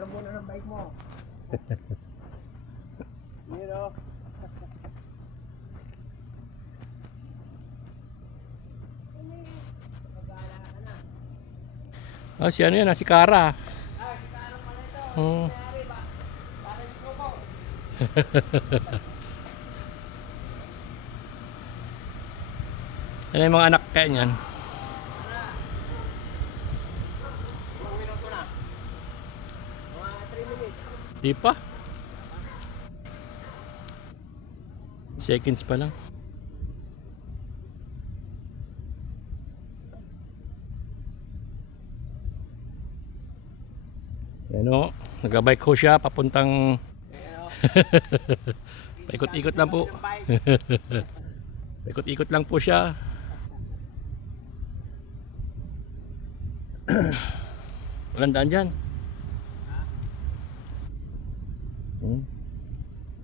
Muna ng bike mo. Yun o. Ah, si ano yan, si Kara. Si Kara pala ito. Hmm. Mayari ba? Parang ito mo. Ano yung mga anak kaya niyan? Ilang minuto na? Mga 3 minutes. Di pa. Seconds pa lang. Yan o, nag-bike ko siya papuntang paikot-ikot lang po. Paikot-ikot lang po siya. Walang daan dyan.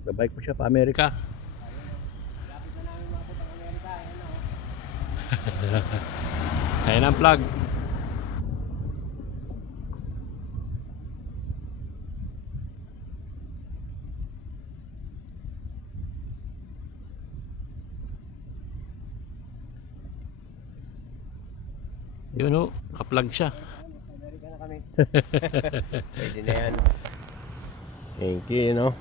Nag-bike ko siya pa Amerika. Lapit na namin mga putang Amerika. Ayan o. Ayan ang plug. Yun o, naka-plug siya. Amerika na kami. Pwede na yan. Thank you, no?